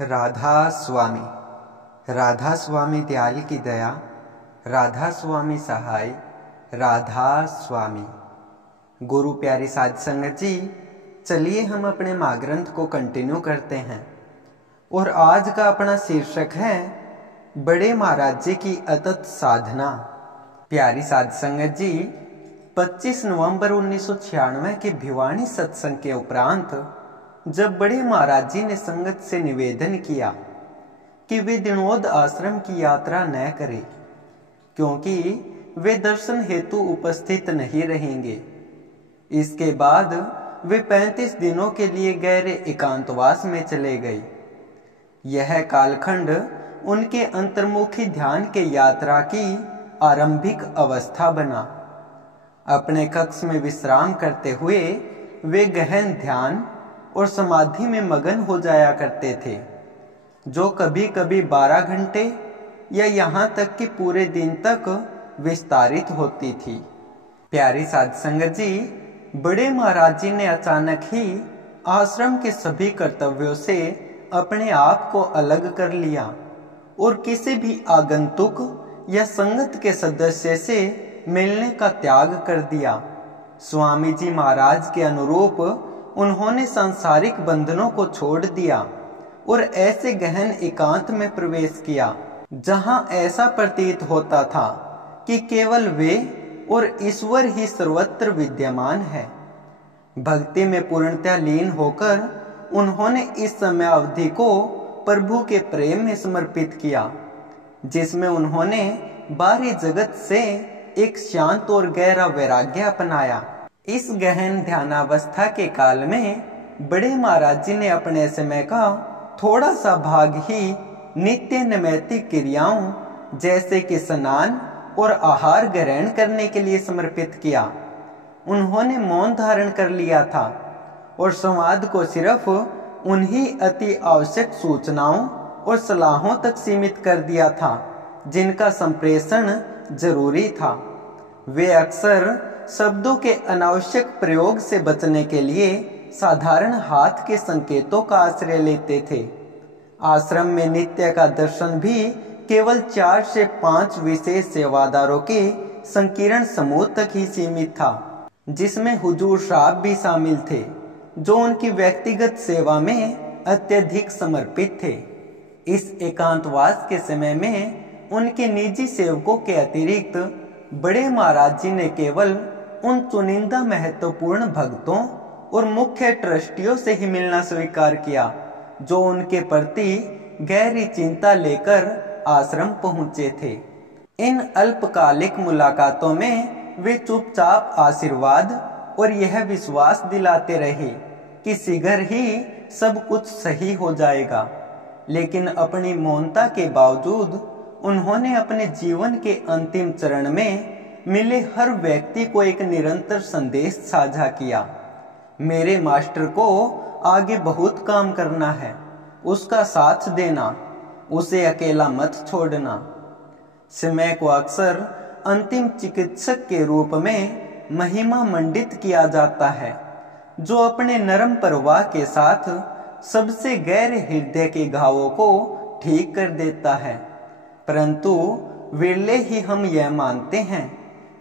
राधा स्वामी। राधा स्वामी दयाल की दया, राधा स्वामी सहाय, राधा स्वामी। गुरु प्यारी साध संगत जी, चलिए हम अपने माँ ग्रंथ को कंटिन्यू करते हैं। और आज का अपना शीर्षक है बड़े महाराज जी की अतत साधना। प्यारी साध संगत जी, 25 नवंबर 1996 के भिवानी सत्संग के उपरांत जब बड़े महाराज जी ने संगत से निवेदन किया कि वे दिनोद आश्रम की यात्रा न करें क्योंकि वे दर्शन हेतु उपस्थित नहीं रहेंगे, इसके बाद वे 35 दिनों के लिए गहरे एकांतवास में चले गए। यह कालखंड उनके अंतर्मुखी ध्यान के यात्रा की आरंभिक अवस्था बना। अपने कक्ष में विश्राम करते हुए वे गहन ध्यान और समाधि में मगन हो जाया करते थे, जो कभी कभी 12 घंटे या यहाँ तक कि पूरे दिन तक विस्तारित होती थी। प्यारी साध संगत जी, बड़े महाराज जी ने अचानक ही आश्रम के सभी कर्तव्यों से अपने आप को अलग कर लिया और किसी भी आगंतुक या संगत के सदस्य से मिलने का त्याग कर दिया। स्वामी जी महाराज के अनुरूप उन्होंने सांसारिक बंधनों को छोड़ दिया और ऐसे गहन एकांत में प्रवेश किया जहां ऐसा प्रतीत होता था कि केवल वे और ईश्वर ही सर्वत्र विद्यमान है। भक्ति में पूर्णतः लीन होकर उन्होंने इस समय अवधि को प्रभु के प्रेम में समर्पित किया, जिसमें उन्होंने बाहरी जगत से एक शांत और गहरा वैराग्य अपनाया। इस गहन ध्यानावस्था के काल में बड़े महाराज जी ने अपने समय का थोड़ा सा भाग ही नित्य नैमित्तिक क्रियाओं जैसे कि स्नान और आहार ग्रहण करने के लिए समर्पित किया। उन्होंने मौन धारण कर लिया था और संवाद को सिर्फ उन्हीं अति आवश्यक सूचनाओं और सलाहों तक सीमित कर दिया था जिनका संप्रेषण जरूरी था। वे अक्सर शब्दों के अनावश्यक प्रयोग से बचने के लिए साधारण हाथ के संकेतों का आश्रय लेते थे। आश्रम में नित्य का दर्शन भी केवल 4 से 5 विशेष सेवादारों के संकीर्ण समूह तक ही सीमित था, जिसमें हुजूर साहब भी शामिल थे, जो उनकी व्यक्तिगत सेवा में अत्यधिक समर्पित थे। इस एकांतवास के समय में उनके निजी सेवकों के अतिरिक्त बड़े महाराज जी ने केवल उन चुनिंदा महत्वपूर्ण भक्तों और मुख्य ट्रस्टियों से ही मिलना स्वीकार किया जो उनके प्रति गहरी चिंता लेकर आश्रम पहुंचे थे। इन अल्पकालिक मुलाकातों में वे चुपचाप आशीर्वाद और यह विश्वास दिलाते रहे कि शीघ्र ही सब कुछ सही हो जाएगा, लेकिन अपनी मौनता के बावजूद उन्होंने अपने जीवन के अंतिम चरण में मिले हर व्यक्ति को एक निरंतर संदेश साझा किया। मेरे मास्टर को आगे बहुत काम करना है, उसका साथ देना, उसे अकेला मत छोड़ना। समय को अक्सर अंतिम चिकित्सक के रूप में महिमा मंडित किया जाता है, जो अपने नरम प्रवाह के साथ सबसे गहरे हृदय के घावों को ठीक कर देता है। परंतु विरले ही हम यह मानते हैं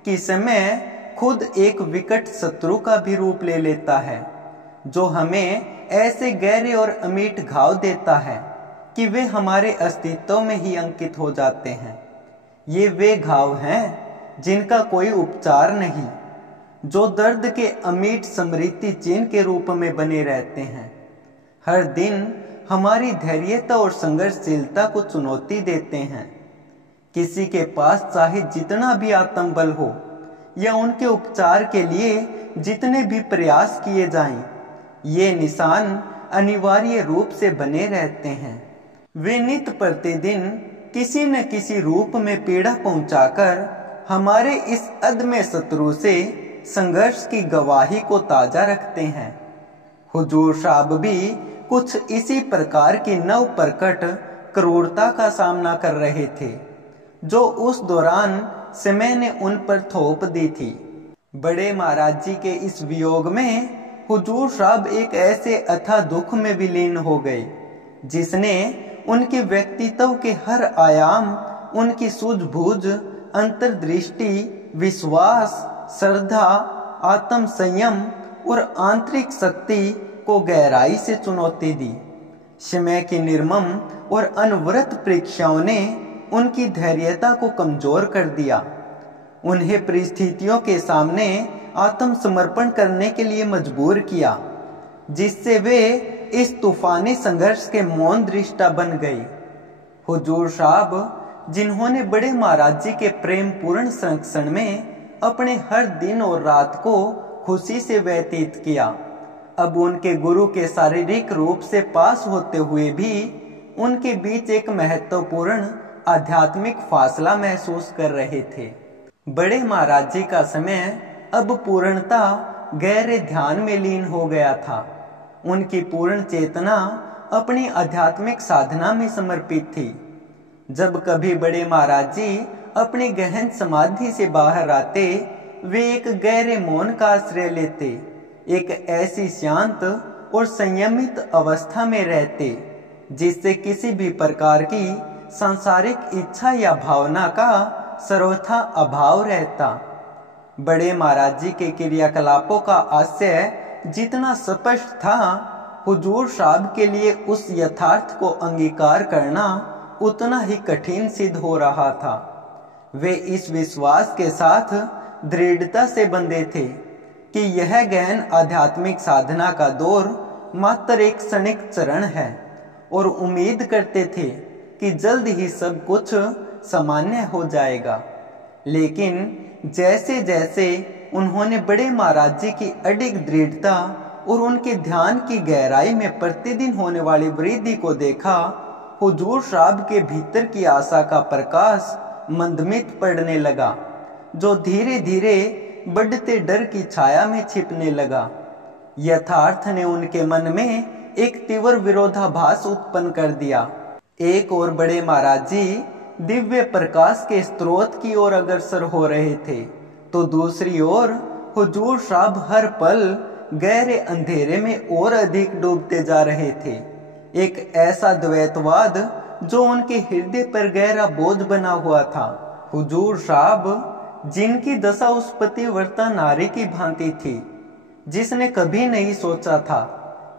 कि समय खुद एक विकट शत्रु का भी रूप ले लेता है, जो हमें ऐसे गहरे और अमिट घाव देता है कि वे हमारे अस्तित्व में ही अंकित हो जाते हैं। ये वे घाव हैं जिनका कोई उपचार नहीं, जो दर्द के अमिट स्मृति चिन्ह के रूप में बने रहते हैं। हर दिन हमारी धैर्यता और संघर्षशीलता को चुनौती देते हैं। किसी के पास चाहे जितना भी आत्मबल हो या उनके उपचार के लिए जितने भी प्रयास किए जाएं, ये निशान अनिवार्य रूप से बने रहते हैं। वे नित्य प्रतिदिन किसी न किसी रूप में पीड़ा पहुंचाकर हमारे इस अदम्य शत्रु से संघर्ष की गवाही को ताजा रखते हैं। हुजूर साहब भी कुछ इसी प्रकार की नव प्रकट क्रूरता का सामना कर रहे थे, जो उस दौरान समय ने उन पर थोप दी थी। बड़े महाराज जी के इस वियोग में हुजूर साहब एक ऐसे अथाह दुख में विलीन हो गए जिसने उनके व्यक्तित्व के हर आयाम, उनकी सूझबूझ, अंतर्दृष्टि, विश्वास, श्रद्धा, आत्म संयम और आंतरिक शक्ति को गहराई से चुनौती दी। समय की निर्मम और अनवरत परीक्षाओं ने उनकी धैर्यता को कमजोर कर दिया। उन्हें परिस्थितियों के सामने आत्मसमर्पण करने के लिए मजबूर किया, जिससे वे इस तूफानी संघर्ष के मौन दृष्टा बन गई। हुजूर साहब, जिन्होंने बड़े महाराज जी के प्रेम पूर्ण संरक्षण में अपने हर दिन और रात को खुशी से व्यतीत किया, अब उनके गुरु के शारीरिक रूप से पास होते हुए भी उनके बीच एक महत्वपूर्ण आध्यात्मिक फासला महसूस कर रहे थे। बड़े महाराज जी का समय अब पूर्णतः गहरे ध्यान में लीन हो गया था। उनकी पूर्ण चेतना अपनी आध्यात्मिक साधना में समर्पित थी। जब कभी बड़े महाराज जी अपनी गहन समाधि से बाहर आते, वे एक गहरे मौन का आश्रय लेते, एक ऐसी शांत और संयमित अवस्था में रहते जिससे किसी भी प्रकार की सांसारिक इच्छा या भावना का सर्वथा अभाव रहता। बड़े महाराज जी के क्रियाकलापों का आशय जितना स्पष्ट था, हुजूर साहब के लिए उस यथार्थ को अंगीकार करना उतना ही कठिन सिद्ध हो रहा था। वे इस विश्वास के साथ दृढ़ता से बंधे थे कि यह गहन आध्यात्मिक साधना का दौर मात्र एक क्षणिक चरण है, और उम्मीद करते थे कि जल्द ही सब कुछ सामान्य हो जाएगा। लेकिन जैसे जैसे उन्होंने बड़े महाराज जी की अडिग दृढ़ता और उनके ध्यान की गहराई में प्रतिदिन होने वाली वृद्धि को देखा, हुजूर साहब के भीतर की आशा का प्रकाश मंदमित पड़ने लगा, जो धीरे धीरे बढ़ते डर की छाया में छिपने लगा। यथार्थ ने उनके मन में एक तीव्र विरोधाभास उत्पन्न कर दिया। एक और बड़े महाराज जी दिव्य प्रकाश के स्रोत की ओर अग्रसर हो रहे थे, तो दूसरी ओर हुजूर साहब हर पल गहरे अंधेरे में और अधिक डूबते जा रहे थे। एक ऐसा द्वैतवाद जो उनके हृदय पर गहरा बोझ बना हुआ था। हुजूर साहब, जिनकी दशा उस पतिव्रता नारी की भांति थी, जिसने कभी नहीं सोचा था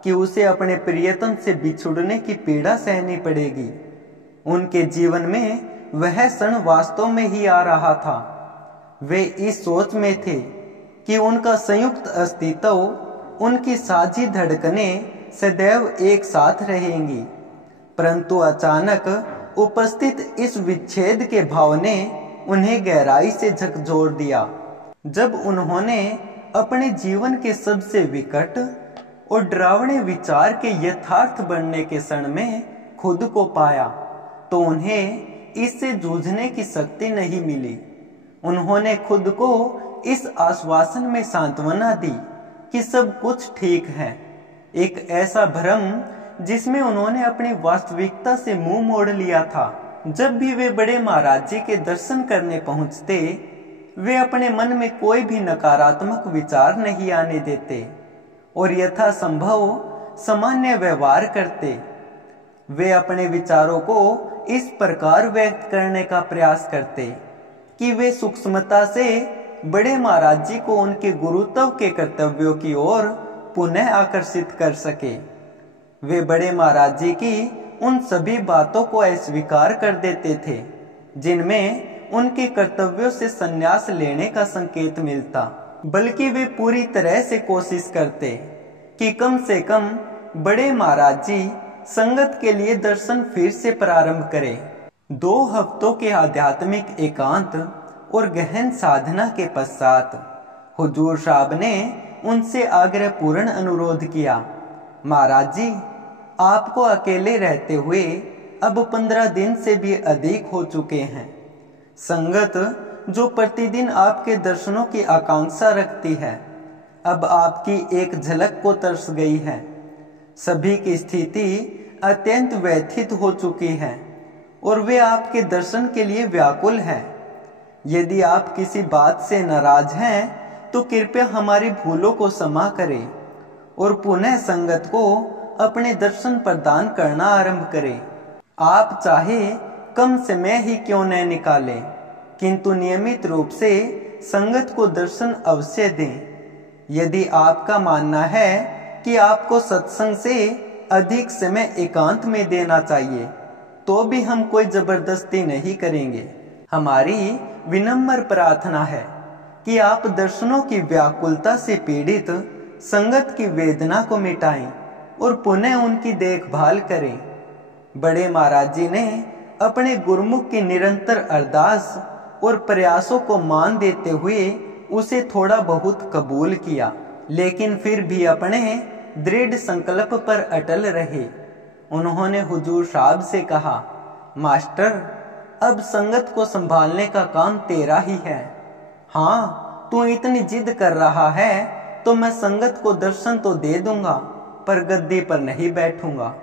कि उसे अपने प्रियतम से बिछुड़ने की पीड़ा सहनी पड़ेगी, उनके जीवन में वह क्षण वास्तव में ही आ रहा था। वे इस सोच में थे कि उनका संयुक्त अस्तित्व, उनकी साझी धड़कनें सदैव एक साथ रहेंगी, परंतु अचानक उपस्थित इस विच्छेद के भाव ने उन्हें गहराई से झकझोर दिया। जब उन्होंने अपने जीवन के सबसे विकट और डरावने विचार के यथार्थ बनने के क्षण में खुद को पाया, तो उन्हें इससे जूझने की शक्ति नहीं मिली। उन्होंने खुद को इस आश्वासन में सांत्वना दी कि सब कुछ ठीक है, एक ऐसा भ्रम जिसमें उन्होंने अपनी वास्तविकता से मुंह मोड़ लिया था। जब भी वे बड़े महाराज जी के दर्शन करने पहुंचते, वे अपने मन में कोई भी नकारात्मक विचार नहीं आने देते और यथासंभव सामान्य व्यवहार करते। वे अपने विचारों को इस प्रकार व्यक्त करने का प्रयास करते कि वे सूक्ष्मता से बड़े महाराज जी को उनके गुरुत्व के कर्तव्यों की ओर पुनः आकर्षित कर सके। वे बड़े महाराज जी की उन सभी बातों को अस्वीकार कर देते थे जिनमें उनके कर्तव्यों से संन्यास लेने का संकेत मिलता, बल्कि वे पूरी तरह से कोशिश करते कि कम से कम बड़े महाराज जी संगत के लिए दर्शन फिर से प्रारंभ करें। 2 हफ्तों के आध्यात्मिक एकांत और गहन साधना के पश्चात हुजूर साहब ने उनसे आग्रहपूर्ण अनुरोध किया, महाराज जी, आपको अकेले रहते हुए अब 15 दिन से भी अधिक हो चुके हैं। संगत जो प्रतिदिन आपके दर्शनों की आकांक्षा रखती है, अब आपकी एक झलक को तरस गई है। सभी की स्थिति अत्यंत व्यथित हो चुकी है और वे आपके दर्शन के लिए व्याकुल हैं। यदि आप किसी बात से नाराज हैं तो कृपया हमारी भूलों को क्षमा करें और पुनः संगत को अपने दर्शन प्रदान करना आरंभ करें। आप चाहे कम समय ही क्यों न निकालें, किंतु नियमित रूप से संगत को दर्शन अवश्य दें। यदि आपका मानना है कि आपको सत्संग से अधिक समय एकांत में देना चाहिए, तो भी हम कोई जबरदस्ती नहीं करेंगे। हमारी विनम्र प्रार्थना है कि आप दर्शनों की व्याकुलता से पीड़ित संगत की वेदना को मिटाएं और पुनः उनकी देखभाल करें। बड़े महाराज जी ने अपने गुरुमुख की निरंतर अरदास और प्रयासों को मान देते हुए उसे थोड़ा बहुत कबूल किया, लेकिन फिर भी अपने दृढ़ संकल्प पर अटल रहे। उन्होंने हुजूर साहब से कहा, मास्टर, अब संगत को संभालने का काम तेरा ही है। हाँ, तू इतनी जिद कर रहा है तो मैं संगत को दर्शन तो दे दूंगा, पर गद्दी पर नहीं बैठूंगा।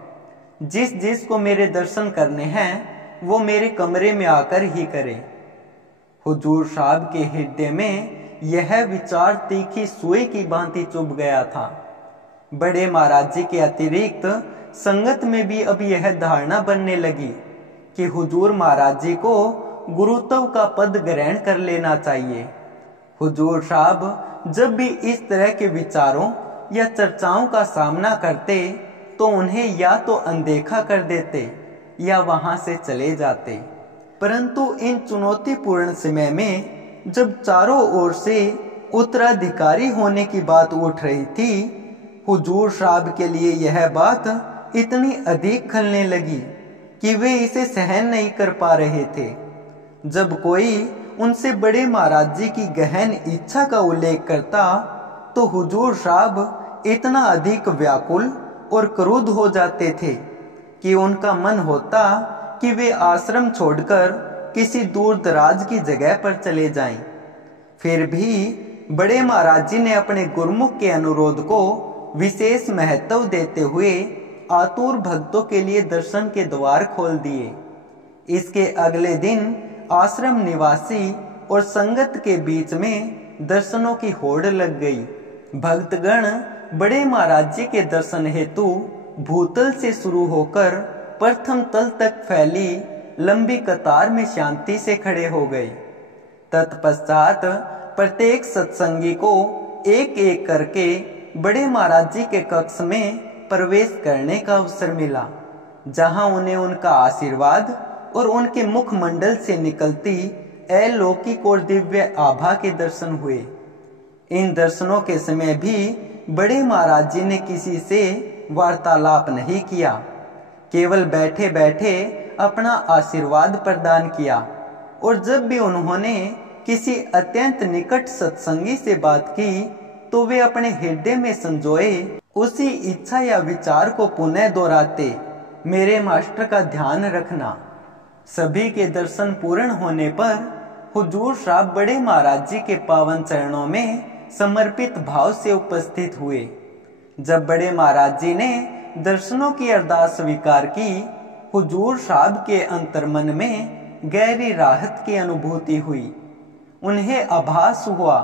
जिस जिस को मेरे दर्शन करने हैं वो मेरे कमरे में आकर ही करे। हुजूर साहब के हृदय में यह विचार तीखी सुई की भांति चुभ गया था। बड़े महाराज जी के अतिरिक्त संगत में भी अब यह धारणा बनने लगी कि हुजूर महाराज जी को गुरुत्व का पद ग्रहण कर लेना चाहिए। हुजूर साहब जब भी इस तरह के विचारों या चर्चाओं का सामना करते तो उन्हें या तो अनदेखा कर देते या वहां से चले जाते। परंतु इन चुनौतीपूर्ण समय में जब चारों ओर से उत्तराधिकारी होने की बात उठ रही थी, हुजूर साहब के लिए यह बात इतनी अधिक खलने लगी कि वे इसे सहन नहीं कर पा रहे थे। जब कोई उनसे बड़े महाराज जी की गहन इच्छा का उल्लेख करता तो हुजूर साहब इतना अधिक व्याकुल और क्रुद्ध हो जाते थे कि उनका मन होता कि वे आश्रम छोड़कर किसी दूर दराज की जगह पर चले जाएं। फिर भी बड़े महाराज जी ने अपने गुरुमुख के अनुरोध को विशेष महत्व देते हुए आतुर भक्तों के लिए दर्शन के द्वार खोल दिए। इसके अगले दिन आश्रम निवासी और संगत के बीच में दर्शनों की होड़ लग गई। भक्तगण बड़े महाराज जी के दर्शन हेतु भूतल से शुरू होकर प्रथम तल तक फैली लंबी कतार में शांति से खड़े हो गए। तत्पश्चात प्रत्येक सत्संगी को एक एक करके बड़े महाराज जी के कक्ष में प्रवेश करने का अवसर मिला, जहां उन्हें उनका आशीर्वाद और उनके मुखमंडल से निकलती अलौकिक और दिव्य आभा के दर्शन हुए। इन दर्शनों के समय भी बड़े महाराज जी ने किसी से वार्तालाप नहीं किया, केवल बैठे बैठे अपना आशीर्वाद प्रदान किया। और जब भी उन्होंने किसी अत्यंत निकट सत्संगी से बात की तो वे अपने हृदय में संजोए उसी इच्छा या विचार को पुनः दोहराते, मेरे मास्टर का ध्यान रखना। सभी के दर्शन पूर्ण होने पर हुजूर साहब बड़े महाराज जी के पावन चरणों में समर्पित भाव से उपस्थित हुए। जब बड़े महाराज जी ने दर्शनों की अरदास स्वीकार की, हुजूर साहब के अंतर्मन में गहरी राहत की अनुभूति हुई। उन्हें आभास हुआ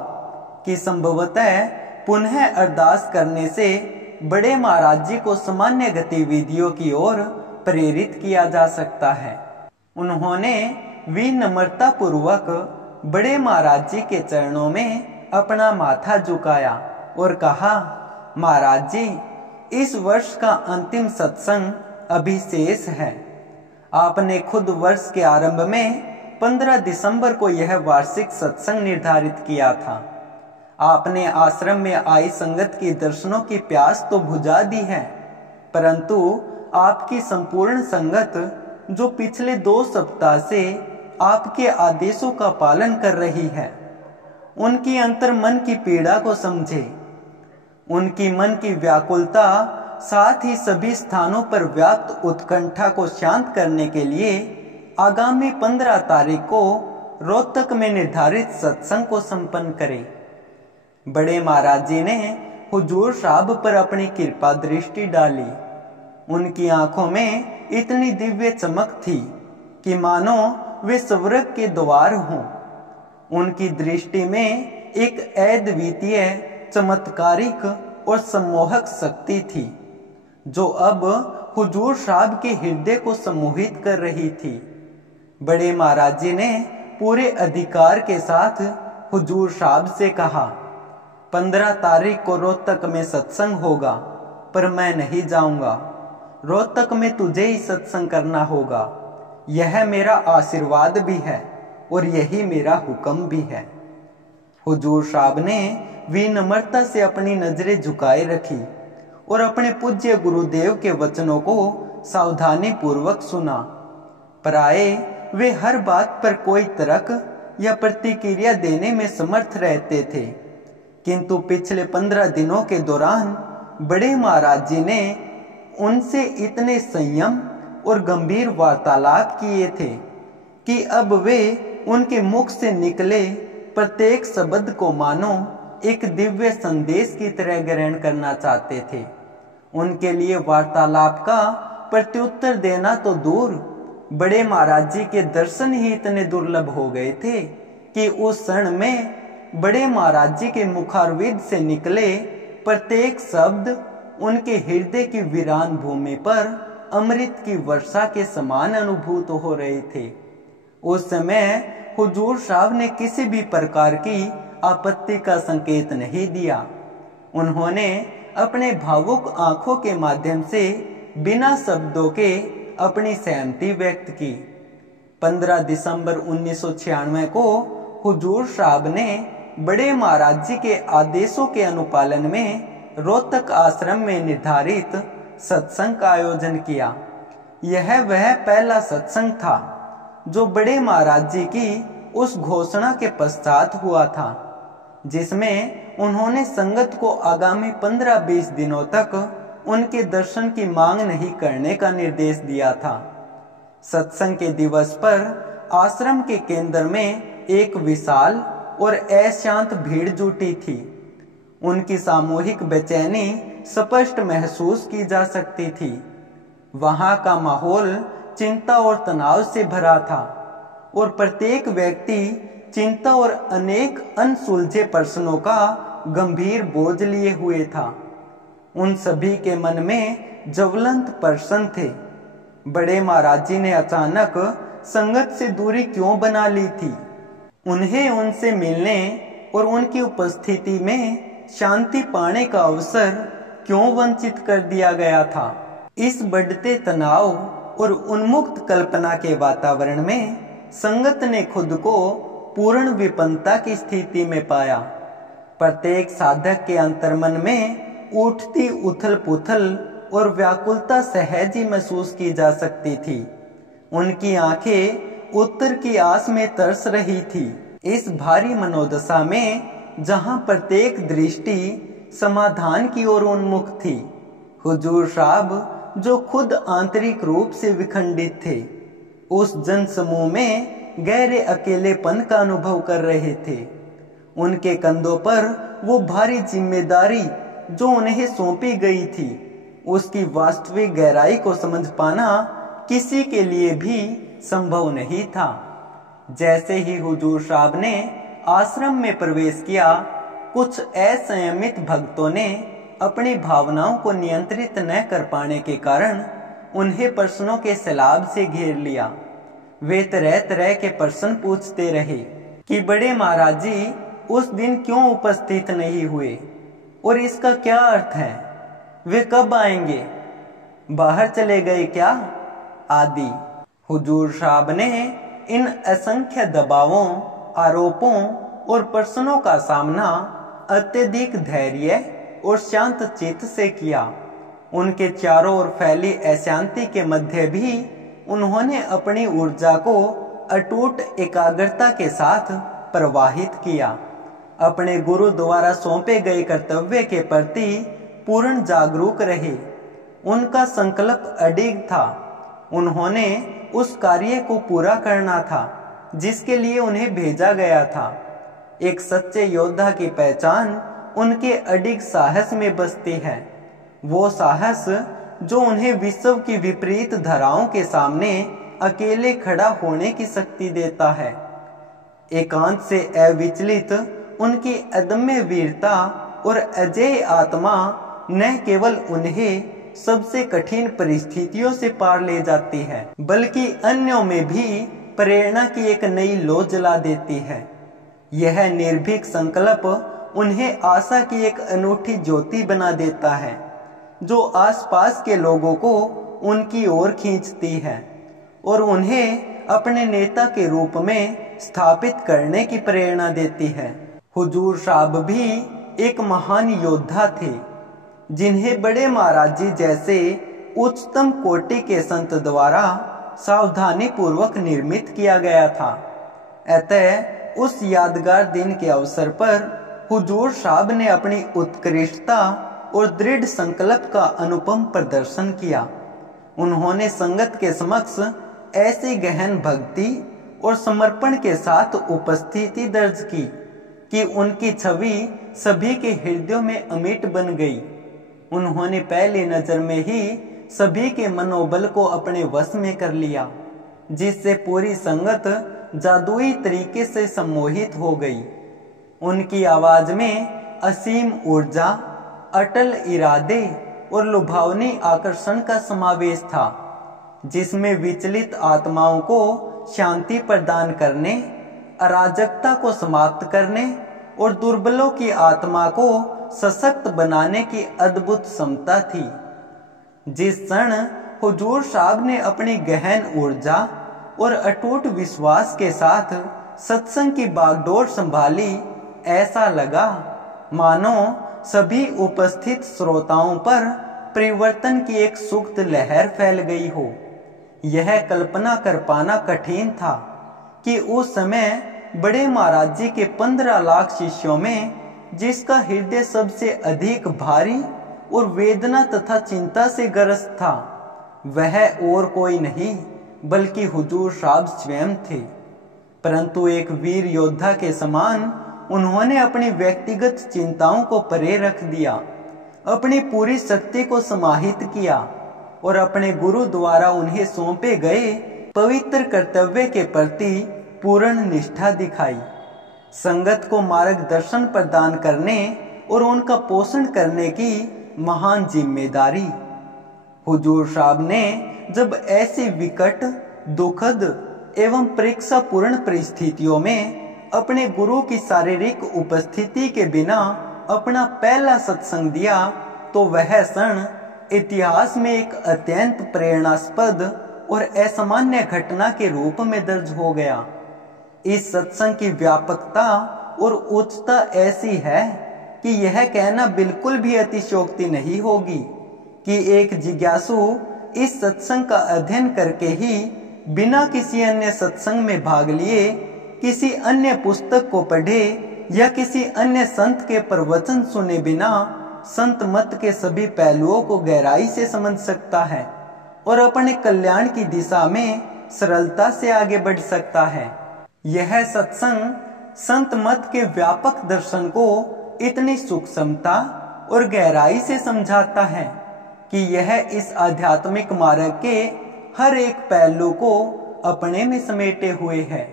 कि संभवतः पुनः अरदास करने से बड़े महाराज जी को सामान्य गतिविधियों की ओर प्रेरित किया जा सकता है। उन्होंने विनम्रता पूर्वक बड़े महाराज जी के चरणों में अपना माथा झुकाया और कहा, महाराज जी, इस वर्ष का अंतिम सत्संग अभी शेष है। आपने खुद वर्ष के आरंभ में 15 दिसंबर को यह वार्षिक सत्संग निर्धारित किया था। आपने आश्रम में आई संगत की दर्शनों की प्यास तो बुझा दी है, परंतु आपकी संपूर्ण संगत जो पिछले 2 सप्ताह से आपके आदेशों का पालन कर रही है, उनकी अंतर मन की पीड़ा को समझे। उनकी मन की व्याकुलता, साथ ही सभी स्थानों पर व्याप्त उत्कंठा को शांत करने के लिए आगामी 15 तारीख को रोहतक में निर्धारित सत्संग को संपन्न करें। बड़े महाराज जी ने हुजूर साहब पर अपनी कृपा दृष्टि डाली। उनकी आंखों में इतनी दिव्य चमक थी कि मानो वे स्वर्ग के द्वार हों। उनकी दृष्टि में एक अद्वितीय, चमत्कारिक और सम्मोहक शक्ति थी। जो अब हुजूर साहब के हृदय को सम्मोहित कर रही थी। बड़े महाराज जी ने पूरे अधिकार के साथ हुजूर साहब से कहा, 15 तारीख को रोहतक में सत्संग होगा, पर मैं नहीं जाऊंगा। रोहतक में तुझे ही सत्संग करना होगा। यह मेरा आशीर्वाद भी है और यही मेरा हुक्म भी है। हुजूर साहब ने विनम्रता से अपनी नजरें झुकाए रखी और अपने पूज्य गुरुदेव के वचनों को सावधानी पूर्वक सुना। प्राय वे हर बात पर कोई तर्क या प्रतिक्रिया देने में समर्थ रहते थे, किंतु पिछले 15 दिनों के दौरान बड़े महाराज जी ने उनसे इतने संयम और गंभीर वार्तालाप किए थे कि अब वे उनके मुख से निकले प्रत्येक शब्द को मानो एक दिव्य संदेश की तरह ग्रहण करना चाहते थे। उनके लिए वार्तालाप का प्रत्युत्तर देना तो दूर, बड़े महाराज जी के दर्शन ही इतने दुर्लभ हो गए थे कि उस क्षण में बड़े महाराज जी के मुखारविंद से निकले प्रत्येक शब्द उनके हृदय की वीरान भूमि पर अमृत की वर्षा के समान अनुभूत हो रहे थे। उस समय हुजूर साहब ने किसी भी प्रकार की आपत्ति का संकेत नहीं दिया। उन्होंने अपने भावुक आंखों के माध्यम से बिना शब्दों के अपनी सहमति व्यक्त की। 15 दिसंबर 1996 को हुजूर साहब ने बड़े महाराज जी के आदेशों के अनुपालन में रोहतक आश्रम में निर्धारित सत्संग का आयोजन किया। यह वह पहला सत्संग था जो बड़े महाराज जी की उस घोषणा के पश्चात हुआ था, जिसमें उन्होंने संगत को आगामी 15-20 दिनों तक उनके दर्शन की मांग नहीं करने का निर्देश दिया था। सत्संग के दिवस पर आश्रम के केंद्र में एक विशाल और अशांत भीड़ जुटी थी। उनकी सामूहिक बेचैनी स्पष्ट महसूस की जा सकती थी। वहां का माहौल चिंता और तनाव से भरा था और प्रत्येक व्यक्ति चिंता और अनेक अनसुलझे प्रश्नों का गंभीर बोझ लिए हुए था। उन सभी के मन में ज्वलंत प्रश्न थे। बड़े महाराज जी ने अचानक संगत से दूरी क्यों बना ली थी? उन्हें उनसे मिलने और उनकी उपस्थिति में शांति पाने का अवसर क्यों वंचित कर दिया गया था? इस बढ़ते तनाव और उन्मुक्त कल्पना के वातावरण में संगत ने खुद को पूर्ण विपन्नता की स्थिति में पाया। प्रत्येक साधक के अंतर्मन में उठती उथल पुथल और व्याकुलता सहज ही महसूस की जा सकती थी। उनकी आंखें उत्तर की आस में तरस रही थी। इस भारी मनोदशा में जहां प्रत्येक दृष्टि समाधान की ओर उन्मुख थी, हुजूर साहब जो खुद आंतरिक रूप से विखंडित थे, उस जन समूह में गहरे अकेलेपन का अनुभव कर रहे थे। उनके कंधों पर वो भारी जिम्मेदारी जो उन्हें सौंपी गई थी, उसकी वास्तविक गहराई को समझ पाना किसी के लिए भी संभव नहीं था। जैसे ही हुजूर साहब ने आश्रम में प्रवेश किया, कुछ असंयमित भक्तों ने अपनी भावनाओं को नियंत्रित न कर पाने के कारण उन्हें प्रश्नों के सैलाब से घेर लिया। वे तरह तरह के प्रश्न पूछते रहे कि बड़े महाराज जी उस दिन क्यों उपस्थित नहीं हुए और इसका क्या अर्थ है, वे कब आएंगे, बाहर चले गए क्या, आदि। हुजूर साहब ने इन असंख्य दबावों, आरोपों और प्रश्नों का सामना अत्यधिक धैर्य और शांत चित्त से किया। उनके चारों ओर फैली अशांति के मध्य भी उन्होंने अपनी ऊर्जा को अटूट एकाग्रता के साथ प्रवाहित किया। अपने गुरु द्वारा सौंपे गए कर्तव्य के प्रति पूर्ण जागरूक रहे। उनका संकल्प अडिग था। उन्होंने उस कार्य को पूरा करना था जिसके लिए उन्हें भेजा गया था। एक सच्चे योद्धा की पहचान उनके अडिग साहस में बसती है। वो साहस जो उन्हें विश्व की विपरीत धाराओं के सामने अकेले खड़ा होने की शक्ति देता है। एकांत से अविचलित उनकी अदम्य वीरता और अजेय आत्मा न केवल उन्हें सबसे कठिन परिस्थितियों से पार ले जाती है, बल्कि अन्यों में भी प्रेरणा की एक नई लौ जला देती है। यह निर्भीक संकल्प उन्हें आशा की एक अनूठी ज्योति बना देता है, जो आसपास के लोगों को उनकी ओर खींचती है और उन्हें अपने नेता के रूप में स्थापित करने की प्रेरणा देती है। हुजूर साहब भी एक महान योद्धा थे, जिन्हें बड़े महाराज जी जैसे उच्चतम कोटि के संत द्वारा सावधानी पूर्वक निर्मित किया गया था। अतः उस यादगार दिन के अवसर पर हुजूर साहब ने अपनी उत्कृष्टता और दृढ़ संकल्प का अनुपम प्रदर्शन किया। उन्होंने संगत के समक्ष ऐसी गहन भक्ति और समर्पण के साथ उपस्थिति दर्ज की कि उनकी छवि सभी के हृदयों में अमिट बन गई। उन्होंने पहली नजर में ही सभी के मनोबल को अपने वश में कर लिया, जिससे पूरी संगत जादुई तरीके से सम्मोहित हो गई। उनकी आवाज में असीम ऊर्जा, अटल इरादे और लुभावनी आकर्षण का समावेश था, जिसमें विचलित आत्माओं को शांति प्रदान करने, अराजकता को समाप्त करने और दुर्बलों की आत्मा को सशक्त बनाने की अद्भुत क्षमता थी। जिस क्षण हुजूर साहब ने अपनी गहन ऊर्जा और अटूट विश्वास के साथ सत्संग की बागडोर संभाली, ऐसा लगा मानो सभी उपस्थित श्रोताओं पर परिवर्तन की एक सुप्त लहर फैल गई हो। यह कल्पना कर पाना कठिन था कि उस समय बड़े महाराज जी के 15 लाख शिष्यों में जिसका हृदय सबसे अधिक भारी और वेदना तथा चिंता से ग्रस्त था, वह और कोई नहीं बल्कि हुजूर साहब स्वयं थे। परंतु एक वीर योद्धा के समान उन्होंने अपनी व्यक्तिगत चिंताओं को परे रख दिया, अपनी पूरी शक्ति को समाहित किया और अपने गुरु द्वारा उन्हें सौंपे गए पवित्र कर्तव्य के प्रति पूर्ण निष्ठा दिखाई। संगत को मार्गदर्शन प्रदान करने और उनका पोषण करने की महान जिम्मेदारी। हुजूर साहब ने जब ऐसी विकट, दुखद एवं परीक्षापूर्ण परिस्थितियों में अपने गुरु की शारीरिक उपस्थिति के बिना अपना पहला सत्संग दिया, तो वह क्षण इतिहास में एक अत्यंत प्रेरणास्पद और असामान्य घटना के रूप में दर्ज हो गया। इस सत्संग की व्यापकता और उच्चता ऐसी है कि यह कहना बिल्कुल भी अतिशयोक्ति नहीं होगी कि एक जिज्ञासु इस सत्संग का अध्ययन करके ही बिना किसी अन्य सत्संग में भाग लिए, किसी अन्य पुस्तक को पढ़े या किसी अन्य संत के प्रवचन सुने बिना संत मत के सभी पहलुओं को गहराई से समझ सकता है और अपने कल्याण की दिशा में सरलता से आगे बढ़ सकता है। यह सत्संग संत मत के व्यापक दर्शन को इतनी सूक्ष्मता और गहराई से समझाता है कि यह इस आध्यात्मिक मार्ग के हर एक पहलू को अपने में समेटे हुए है।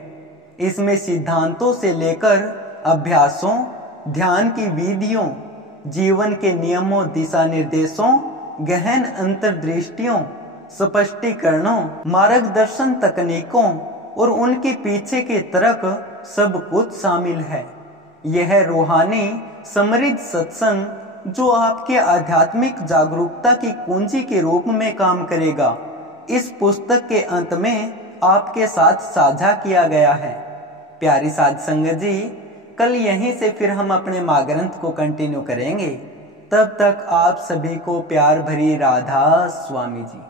इसमें सिद्धांतों से लेकर अभ्यासों, ध्यान की विधियों, जीवन के नियमों, दिशा निर्देशों, गहन अंतर्दृष्टियों, स्पष्टीकरणों, मार्गदर्शन तकनीकों और उनके पीछे के तर्क सब कुछ शामिल है। यह रूहानी समृद्ध सत्संग जो आपके आध्यात्मिक जागरूकता की कुंजी के रूप में काम करेगा, इस पुस्तक के अंत में आपके साथ साझा किया गया है। प्यारी साध संगत जी, कल यहीं से फिर हम अपने माँ ग्रंथ को कंटिन्यू करेंगे। तब तक आप सभी को प्यार भरी राधा स्वामी जी।